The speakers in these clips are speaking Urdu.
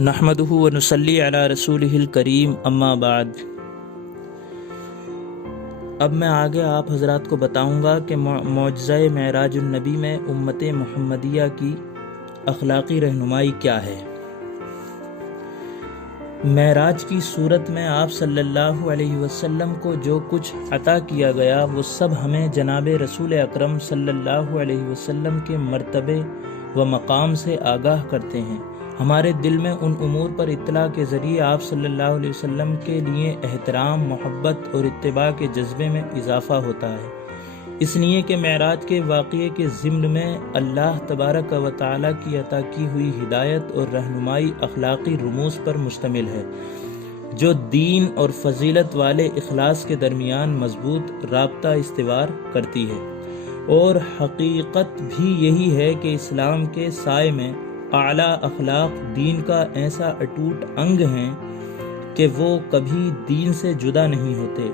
نحمدہ و نصلی علی رسولہ الکریم اما بعد۔ اب میں آگے آپ حضرات کو بتاؤں گا کہ معجزہ معراج النبی میں امت محمدیہ کی اخلاقی رہنمائی کیا ہے۔ معراج کی صورت میں آپ صلی اللہ علیہ وسلم کو جو کچھ عطا کیا گیا وہ سب ہمیں جناب رسول اکرم صلی اللہ علیہ وسلم کے مرتبے و مقام سے آگاہ کرتے ہیں۔ ہمارے دل میں ان امور پر اطلاع کے ذریعے آپ صلی اللہ علیہ وسلم کے لیے احترام، محبت اور اتباع کے جذبے میں اضافہ ہوتا ہے، اس لیے کہ معراج کے واقعے کے ضمن میں اللہ تبارک و تعالیٰ کی عطا کی ہوئی ہدایت اور رہنمائی اخلاقی رموز پر مشتمل ہے، جو دین اور فضیلت والے اخلاص کے درمیان مضبوط رابطہ استوار کرتی ہے۔ اور حقیقت بھی یہی ہے کہ اسلام کے سائے میں اعلیٰ اخلاق دین کا ایسا اٹوٹ انگ ہیں کہ وہ کبھی دین سے جدا نہیں ہوتے۔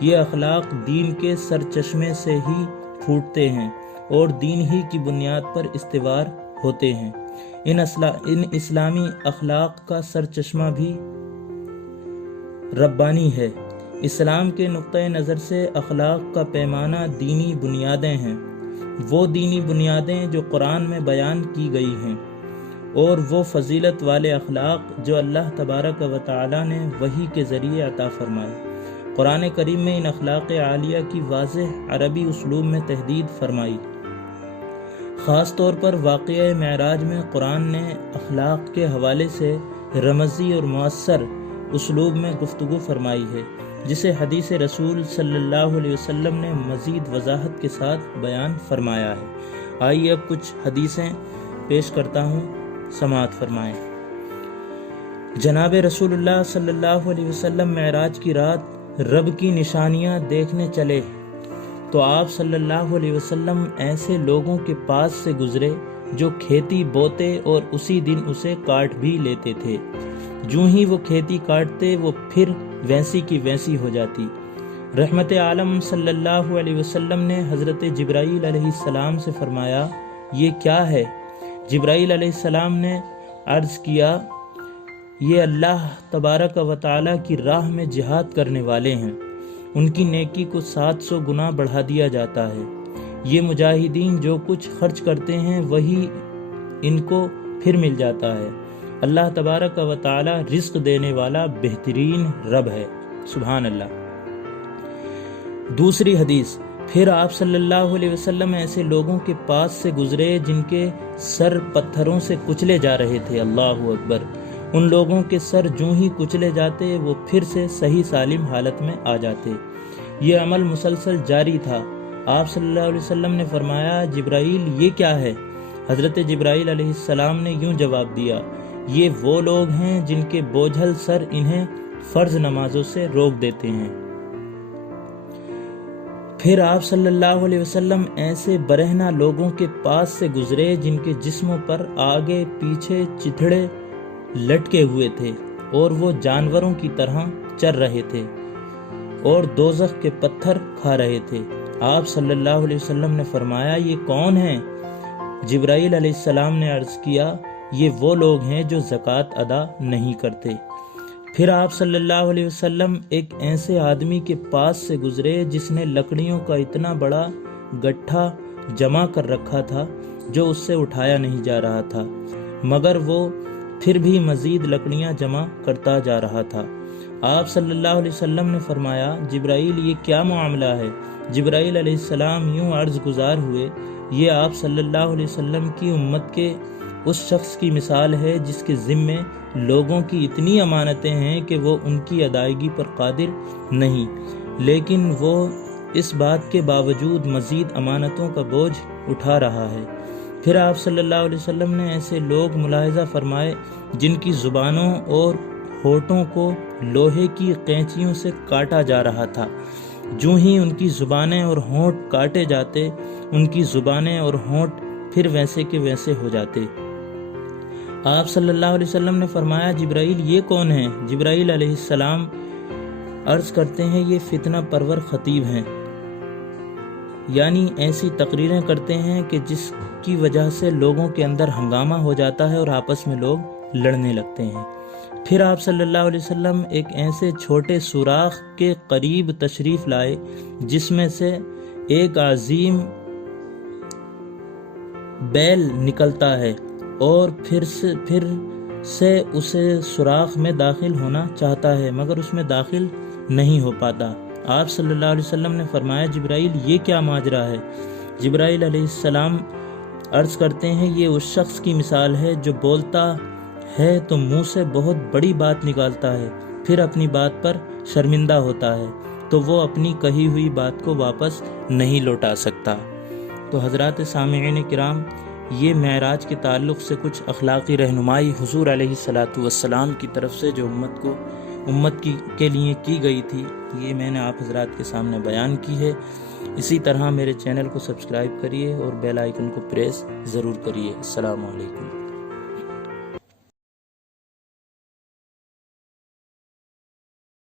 یہ اخلاق دین کے سرچشمے سے ہی پھوٹتے ہیں اور دین ہی کی بنیاد پر استوار ہوتے ہیں۔ ان اسلامی اخلاق کا سرچشمہ بھی ربانی ہے۔ اسلام کے نقطۂ نظر سے اخلاق کا پیمانہ دینی بنیادیں ہیں، وہ دینی بنیادیں جو قرآن میں بیان کی گئی ہیں، اور وہ فضیلت والے اخلاق جو اللہ تبارک و تعالیٰ نے وحی کے ذریعے عطا فرمائے۔ قرآن کریم میں ان اخلاق عالیہ کی واضح عربی اسلوب میں تحدید فرمائی۔ خاص طور پر واقعہ معراج میں قرآن نے اخلاق کے حوالے سے رمزی اور مؤثر اسلوب میں گفتگو فرمائی ہے، جسے حدیث رسول صلی اللہ علیہ وسلم نے مزید وضاحت کے ساتھ بیان فرمایا ہے۔ آئیے اب کچھ حدیثیں پیش کرتا ہوں، سماعت فرمائیں۔ جناب رسول اللہ صلی اللہ علیہ وسلم معراج کی رات رب کی نشانیاں دیکھنے چلے تو آپ صلی اللہ علیہ وسلم ایسے لوگوں کے پاس سے گزرے جو کھیتی بوتے اور اسی دن اسے کاٹ بھی لیتے تھے۔ جوں ہی وہ کھیتی کاٹتے وہ پھر ویسی کی ویسی ہو جاتی۔ رحمت عالم صلی اللہ علیہ وسلم نے حضرت جبرائیل علیہ السلام سے فرمایا، یہ کیا ہے؟ جبرائیل علیہ السلام نے عرض کیا، یہ اللہ تبارک و تعالیٰ کی راہ میں جہاد کرنے والے ہیں، ان کی نیکی کو 700 گنا بڑھا دیا جاتا ہے۔ یہ مجاہدین جو کچھ خرچ کرتے ہیں وہی ان کو پھر مل جاتا ہے۔ اللہ تبارک و تعالیٰ رزق دینے والا بہترین رب ہے، سبحان اللہ۔ دوسری حدیث، پھر آپ صلی اللہ علیہ وسلم ایسے لوگوں کے پاس سے گزرے جن کے سر پتھروں سے کچلے جا رہے تھے، اللہ اکبر۔ ان لوگوں کے سر جوں ہی کچلے جاتے وہ پھر سے صحیح سالم حالت میں آ جاتے۔ یہ عمل مسلسل جاری تھا۔ آپ صلی اللہ علیہ وسلم نے فرمایا، جبرائیل یہ کیا ہے؟ حضرت جبرائیل علیہ السلام نے یوں جواب دیا، یہ وہ لوگ ہیں جن کے بوجھل سر انہیں فرض نمازوں سے روک دیتے ہیں۔ پھر آپ صلی اللہ علیہ وسلم ایسے برہنہ لوگوں کے پاس سے گزرے جن کے جسموں پر آگے پیچھے چتھڑے لٹکے ہوئے تھے اور وہ جانوروں کی طرح چر رہے تھے اور دوزخ کے پتھر کھا رہے تھے۔ آپ صلی اللہ علیہ وسلم نے فرمایا، یہ کون ہیں؟ جبرائیل علیہ السلام نے عرض کیا، یہ وہ لوگ ہیں جو زکوٰۃ ادا نہیں کرتے۔ پھر آپ صلی اللہ علیہ وسلم ایک ایسے آدمی کے پاس سے گزرے جس نے لکڑیوں کا اتنا بڑا گٹھا جمع کر رکھا تھا جو اس سے اٹھایا نہیں جا رہا تھا، مگر وہ پھر بھی مزید لکڑیاں جمع کرتا جا رہا تھا۔ آپ صلی اللہ علیہ وسلم نے فرمایا، جبرائیل یہ کیا معاملہ ہے؟ جبرائیل علیہ السلام یوں عرض گزار ہوئے، یہ آپ صلی اللہ علیہ وسلم کی امت کے اس شخص کی مثال ہے جس کے ذمے لوگوں کی اتنی امانتیں ہیں کہ وہ ان کی ادائیگی پر قادر نہیں، لیکن وہ اس بات کے باوجود مزید امانتوں کا بوجھ اٹھا رہا ہے۔ پھر آپ صلی اللہ علیہ وسلم نے ایسے لوگ ملاحظہ فرمائے جن کی زبانوں اور ہونٹوں کو لوہے کی قینچیوں سے کاٹا جا رہا تھا۔ جوں ہی ان کی زبانیں اور ہونٹ کاٹے جاتے، ان کی زبانیں اور ہونٹ پھر ویسے کے ویسے ہو جاتے۔ آپ صلی اللہ علیہ وسلم نے فرمایا، جبرائیل یہ کون ہیں؟ جبرائیل علیہ السلام عرض کرتے ہیں، یہ فتنہ پرور خطیب ہیں، یعنی ایسی تقریریں کرتے ہیں کہ جس کی وجہ سے لوگوں کے اندر ہنگامہ ہو جاتا ہے اور آپس میں لوگ لڑنے لگتے ہیں۔ پھر آپ صلی اللہ علیہ وسلم ایک ایسے چھوٹے سوراخ کے قریب تشریف لائے جس میں سے ایک عظیم بیل نکلتا ہے، اور پھر سے اسے سوراخ میں داخل ہونا چاہتا ہے مگر اس میں داخل نہیں ہو پاتا۔ آپ صلی اللہ علیہ وسلم نے فرمایا جبرائیل یہ کیا ماجرا ہے؟ جبرائیل علیہ السلام عرض کرتے ہیں یہ اس شخص کی مثال ہے جو بولتا ہے تو منہ سے بہت بڑی بات نکالتا ہے، پھر اپنی بات پر شرمندہ ہوتا ہے تو وہ اپنی کہی ہوئی بات کو واپس نہیں لوٹا سکتا۔ تو حضرات سامعین کرام، یہ معراج کے تعلق سے کچھ اخلاقی رہنمائی حضور علیہ الصلاۃ والسلام کی طرف سے جو امت کے لیے کی گئی تھی، یہ میں نے آپ حضرات کے سامنے بیان کی ہے۔ اسی طرح میرے چینل کو سبسکرائب کریے اور بیل آئیکن کو پریس ضرور کریے۔ السلام علیکم۔